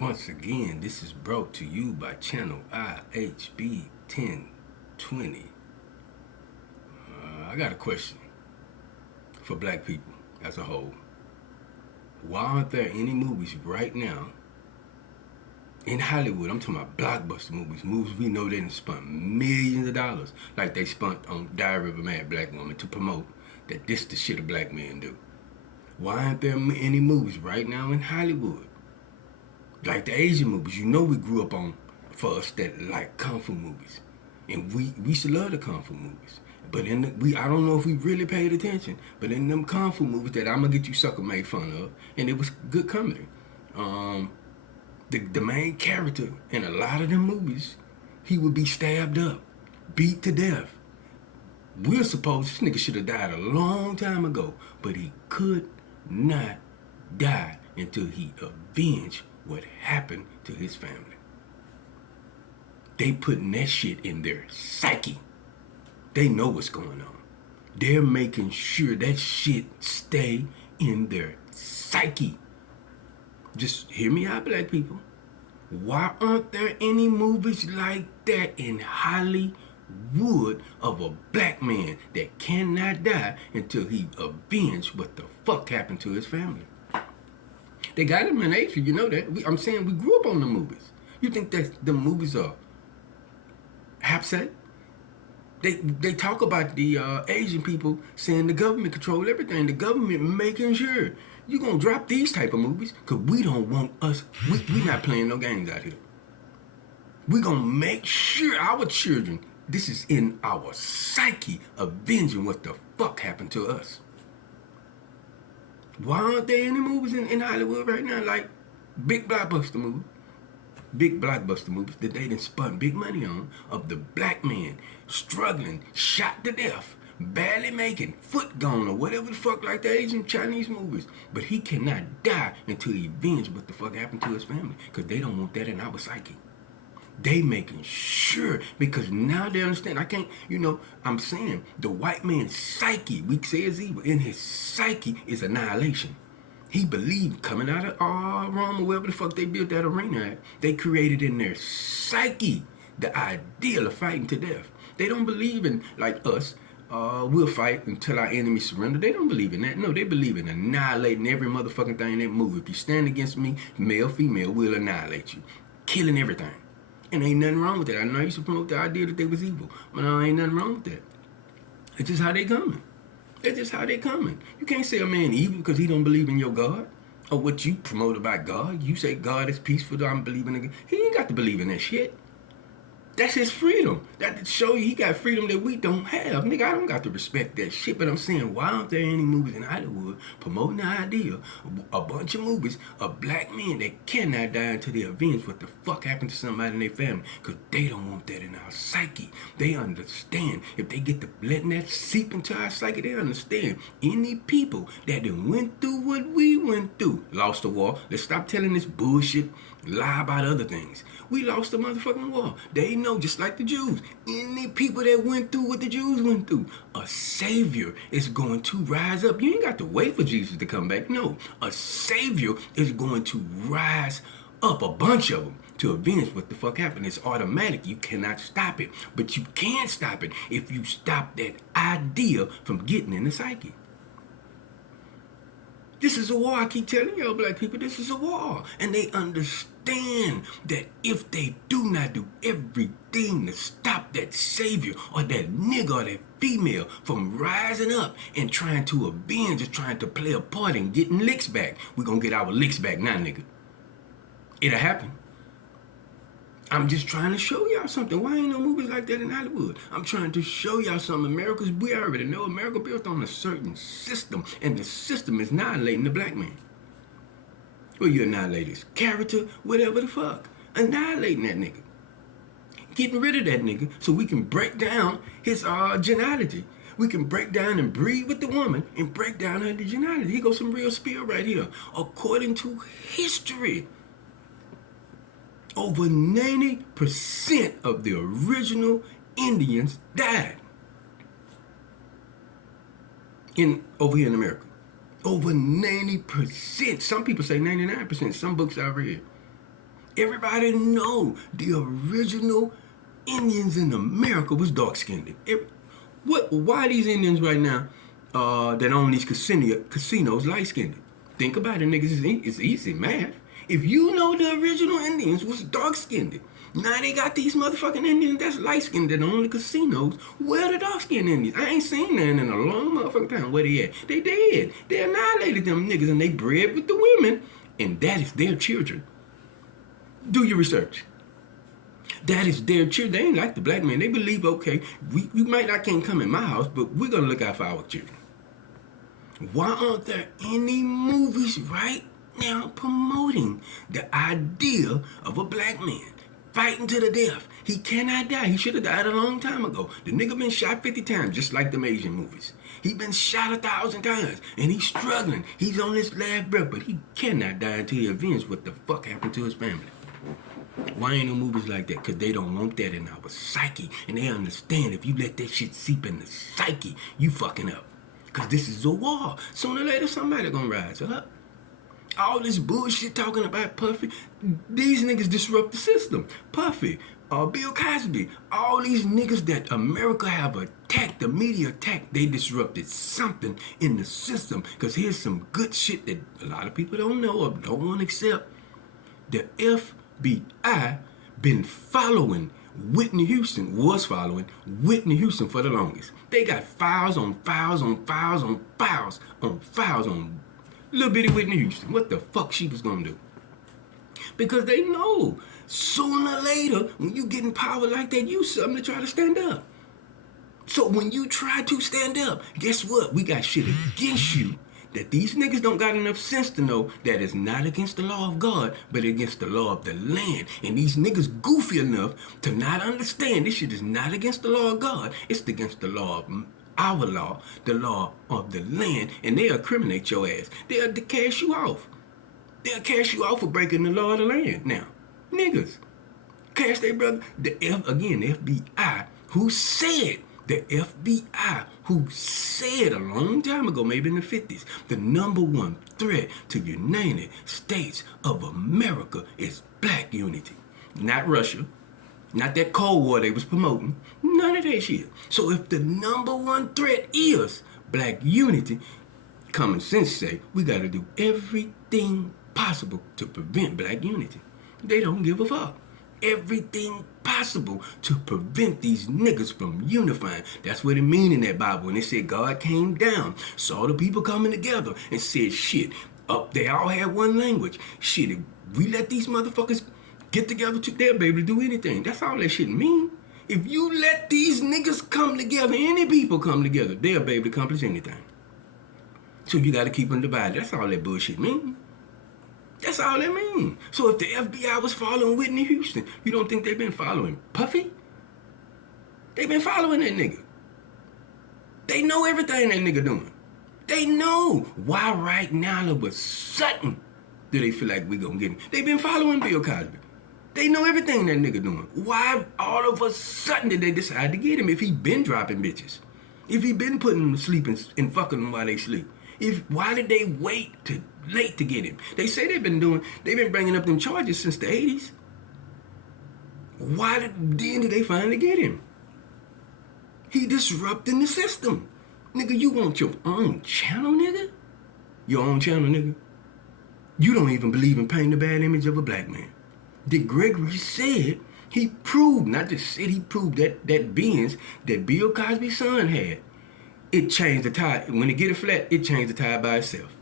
Once again, this is brought to you by channel IHB 1020. I got a question for black people as a whole. Why aren't there any movies right now in Hollywood? I'm talking about blockbuster movies we know they done spent millions of dollars, like they spent on Diary of a Mad Black Woman, to promote that this the shit a black men do. Why aren't there any movies right now in Hollywood? Like the Asian movies, you know we grew up on, for us that like kung fu movies. And we used to love the kung fu movies. But I don't know if we really paid attention, but in them kung fu movies that I'm gonna get you sucker made fun of, and it was good comedy. The main character in a lot of them movies, he would be stabbed up, beat to death. We're supposed this nigga should have died a long time ago, but he could not die until he avenged what happened to his family. They putting that shit in their psyche. They know what's going on. They're making sure that shit stay in their psyche. Just hear me out, black people. Why aren't there any movies like that in Hollywood of a black man that cannot die until he avenged what the fuck happened to his family? They got him in Asia, you know that. I'm saying we grew up on the movies. You think that the movies are hapsay? They talk about the Asian people saying the government control everything. The government making sure you gonna drop these type of movies because we don't want us. We not playing no games out here. We gonna make sure our children, this is in our psyche, avenging what the fuck happened to us. Why aren't there any movies in Hollywood right now like big blockbuster movies that they done spent big money on, of the black man struggling, shot to death, barely making, foot gone, or whatever the fuck, like the Asian Chinese movies. But he cannot die until he avenge what the fuck happened to his family, because they don't want that in our psyche. They making sure, because now they understand. I can't, I'm saying the white man's psyche, we say is evil, in his psyche is annihilation. He believed, coming out of Rome or wherever the fuck they built that arena at, they created in their psyche the ideal of fighting to death. They don't believe in, like us, we'll fight until our enemies surrender. They don't believe in that. No, they believe in annihilating every motherfucking thing that move. If you stand against me, male, female, we'll annihilate you. Killing everything. And ain't nothing wrong with that. I know I used to promote the idea that they was evil, but ain't nothing wrong with that. It's just how they coming. That's just how they coming. You can't say a man evil because he don't believe in your God or what you promote about God. You say God is peaceful, I'm believing in God. He ain't got to believe in that shit. That's his freedom. That show you he got freedom that we don't have. Nigga, I don't got to respect that shit, but I'm saying, why aren't there any movies in Hollywood promoting the idea of a bunch of movies of black men that cannot die until they avenge what the fuck happened to somebody in their family? Because they don't want that in our psyche. They understand. If they get to letting that seep into our psyche, they understand. Any people that done went through what we went through, lost the war. Let's stop telling this bullshit lie about other things. We lost the motherfucking war. They know, just like the Jews. Any people that went through what the Jews went through, a savior is going to rise up. You ain't got to wait for Jesus to come back. No, a savior is going to rise up, a bunch of them, to avenge what the fuck happened. It's automatic. You cannot stop it. But you can stop it if you stop that idea from getting in the psyche. This is a war. I keep telling y'all, black people, this is a war. And they understand that if they do not do everything to stop that savior or that nigga or that female from rising up and trying to avenge or trying to play a part in getting licks back, we're going to get our licks back now, nigga. It'll happen. I'm just trying to show y'all something. Why ain't no movies like that in Hollywood? I'm trying to show y'all something. America's, we already know America built on a certain system, and the system is annihilating the black man. Well, you annihilate his character, whatever the fuck. Annihilating that nigga. Getting rid of that nigga so we can break down his genealogy. We can break down and breed with the woman and break down her genealogy. Here goes some real spiel right here. According to history, over 90% of the original Indians died over here in America. Over 90%. Some people say 99%. Some books I read. Everybody know the original Indians in America was dark-skinned. Why these Indians right now that own these casinos light-skinned? Think about it, niggas. It's easy math. If you know the original Indians was dark-skinned, now they got these motherfucking Indians that's light-skinned that own the casinos. Where the dark-skinned Indians? I ain't seen none in a long motherfucking time. Where they at? They dead. They annihilated them niggas and they bred with the women, and that is their children. Do your research. That is their children. They ain't like the black man. They believe, okay, you might not can't come in my house, but we're gonna look out for our children. Why aren't there any movies right now promoting the idea of a black man fighting to the death? He cannot die. He should have died a long time ago. The nigga been shot 50 times, just like them Asian movies. He been shot 1,000 times, and he's struggling. He's on his last breath, but he cannot die until he avenges what the fuck happened to his family. Why ain't no movies like that? Because they don't want that in our psyche. And they understand if you let that shit seep in the psyche, you fucking up. Because this is a war. Sooner or later, somebody gonna rise up. All this bullshit talking about Puffy, these niggas disrupt the system. Puffy, Bill Cosby, all these niggas that America have attacked, the media attacked, they disrupted something in the system. Because here's some good shit that a lot of people don't know or don't want to accept. The FBI been following Whitney Houston, was following Whitney Houston for the longest. They got files on files on files on files on files on little bitty Whitney Houston. What the fuck she was gonna do? Because they know sooner or later, when you get in power like that, you something to try to stand up. So when you try to stand up, guess what? We got shit against you that these niggas don't got enough sense to know that it's not against the law of God, but against the law of the land. And these niggas goofy enough to not understand this shit is not against the law of God, it's against the law of our law, the law of the land, and they'll incriminate your ass. They'll cash you off. They'll cash you off for breaking the law of the land. Now, niggas, cash their brother. The FBI, who said, the FBI, who said a long time ago, maybe in the 50s, the number one threat to United States of America is black unity. Not Russia, not that Cold War they was promoting, none of that shit. So if the number one threat is black unity, common sense say, we gotta do everything possible to prevent black unity. They don't give a fuck. Everything possible to prevent these niggas from unifying. That's what it mean in that Bible. And it said God came down, saw the people coming together, and said, shit, up they all had one language. Shit, if we let these motherfuckers get together, they'll be able to do anything. That's all that shit mean. If you let these niggas come together, any people come together, they'll be able to accomplish anything. So you gotta keep them divided. That's all that bullshit mean. That's all that mean. So if the FBI was following Whitney Houston, you don't think they've been following Puffy? They've been following that nigga. They know everything that nigga doing. They know why right now all of a sudden do they feel like we gonna get him. They've been following Bill Cosby. They know everything that nigga doing. Why all of a sudden did they decide to get him if he been dropping bitches? If he been putting them to sleep and fucking them while they sleep? Why did they wait to late to get him? They say they've been bringing up them charges since the 80s. Why then did they finally get him? He disrupting the system. Nigga, you want your own channel, nigga? Your own channel, nigga? You don't even believe in painting the bad image of a black man. Dick Gregory said, he proved, not just said, he proved that Benz that Bill Cosby's son had, it changed the tire. When it get it flat, it changed the tire by itself.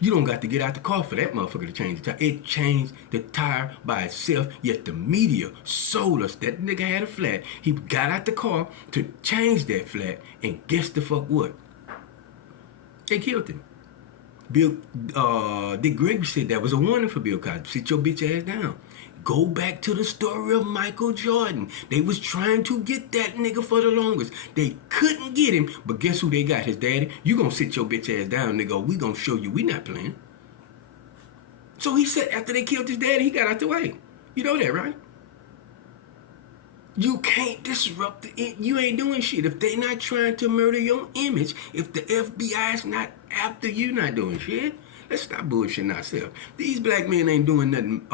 You don't got to get out the car for that motherfucker to change the tire. It changed the tire by itself, yet the media sold us that nigga had a flat. He got out the car to change that flat, and guess the fuck what? They killed him. Dick Gregory said that was a warning for Bill Cosby. Sit your bitch ass down. Go back to the story of Michael Jordan. They was trying to get that nigga for the longest. They couldn't get him, but guess who they got? His daddy. You gonna sit your bitch ass down, nigga. We gonna show you we not playing. So he said after they killed his daddy, he got out the way. You know that, right? You can't disrupt it. You ain't doing shit. If they not trying to murder your image, if the FBI's not after you, not doing shit, let's stop bullshitting ourselves. These black men ain't doing nothing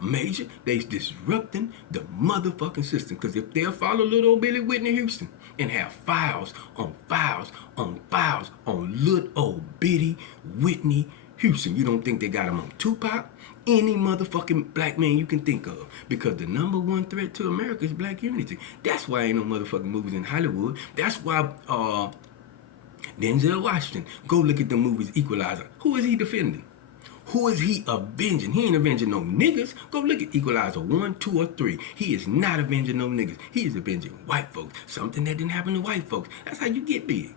major. They's disrupting the motherfucking system. Because if they'll follow little old Billy Whitney Houston and have files on files on files on little old bitty Whitney Houston, you don't think they got him on Tupac? Any motherfucking black man you can think of. Because the number one threat to America is black unity. That's why ain't no motherfucking movies in Hollywood. That's why Denzel Washington, go look at the movies Equalizer. Who is he defending? Who is he avenging? He ain't avenging no niggas. Go look at Equalizer 1, 2, or 3. He is not avenging no niggas. He is avenging white folks. Something that didn't happen to white folks. That's how you get big.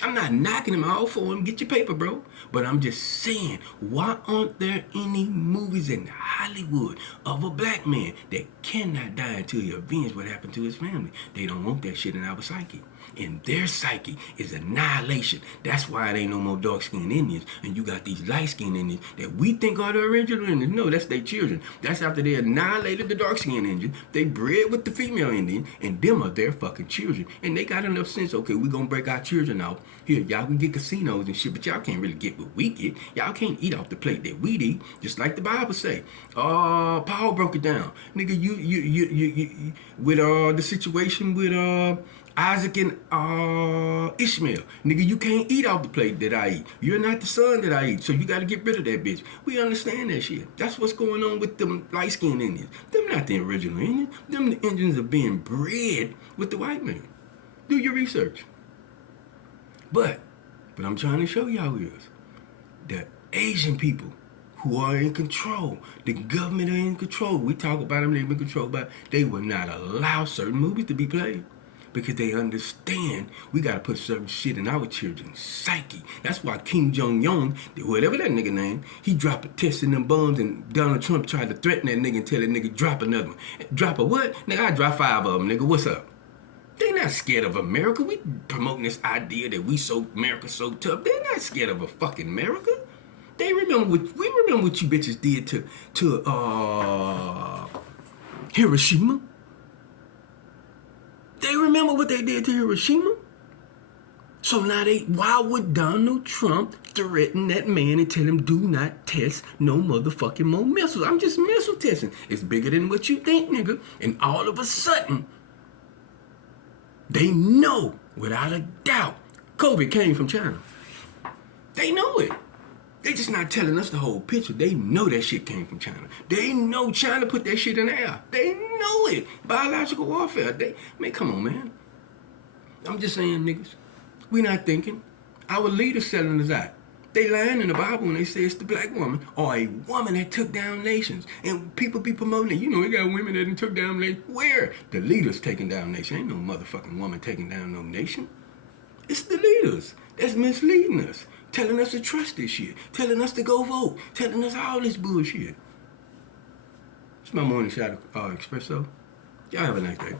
I'm not knocking him all for him. Get your paper, bro. But I'm just saying, why aren't there any movies in Hollywood of a black man that cannot die until he avenge what happened to his family? They don't want that shit in our psyche. And their psyche is annihilation. That's why it ain't no more dark-skinned Indians. And you got these light-skinned Indians that we think are the original Indians. No, that's their children. That's after they annihilated the dark-skinned Indians. They bred with the female Indian, and them are their fucking children. And they got enough sense, okay, we gonna break our children out. Here, y'all can get casinos and shit, but y'all can't really get what we get. Y'all can't eat off the plate that we eat, just like the Bible say. Paul broke it down. Nigga, you with the situation with Isaac and Ishmael. Nigga, you can't eat off the plate that I eat. You're not the son that I eat, so you got to get rid of that bitch. We understand that shit. That's what's going on with them light-skinned Indians. Them not the original Indians. Them the Indians are being bred with the white man. Do your research. But I'm trying to show y'all is the Asian people who are in control, the government are in control. We talk about them, they've been controlled by. They will not allow certain movies to be played. Because they understand we gotta put certain shit in our children's psyche. That's why Kim Jong-un, whatever that nigga name, he dropped a test in them bombs, and Donald Trump tried to threaten that nigga and tell that nigga drop another one. Drop a what? Nigga, I drop 5 of them, nigga. What's up? They not scared of America. We promoting this idea that America's so tough. They're not scared of a fucking America. We remember what you bitches did to Hiroshima. They remember what they did to Hiroshima. So now why would Donald Trump threaten that man and tell him do not test no motherfucking more missiles? I'm just missile testing. It's bigger than what you think, nigga. And all of a sudden, they know without a doubt COVID came from China. They know it. They just not telling us the whole picture. They know that shit came from China. They know China put that shit in the air. They know it. Biological warfare. Man, come on, man. I'm just saying, niggas. We not thinking. Our leaders selling us out. They lying in the Bible when they say it's the black woman or a woman that took down nations. And people be promoting it. You know, we got women that took down nations. Where? The leaders taking down nations. Ain't no motherfucking woman taking down no nation. It's the leaders that's misleading us. Telling us to trust this shit. Telling us to go vote. Telling us all this bullshit. It's my morning shot of espresso. Y'all have a nice day.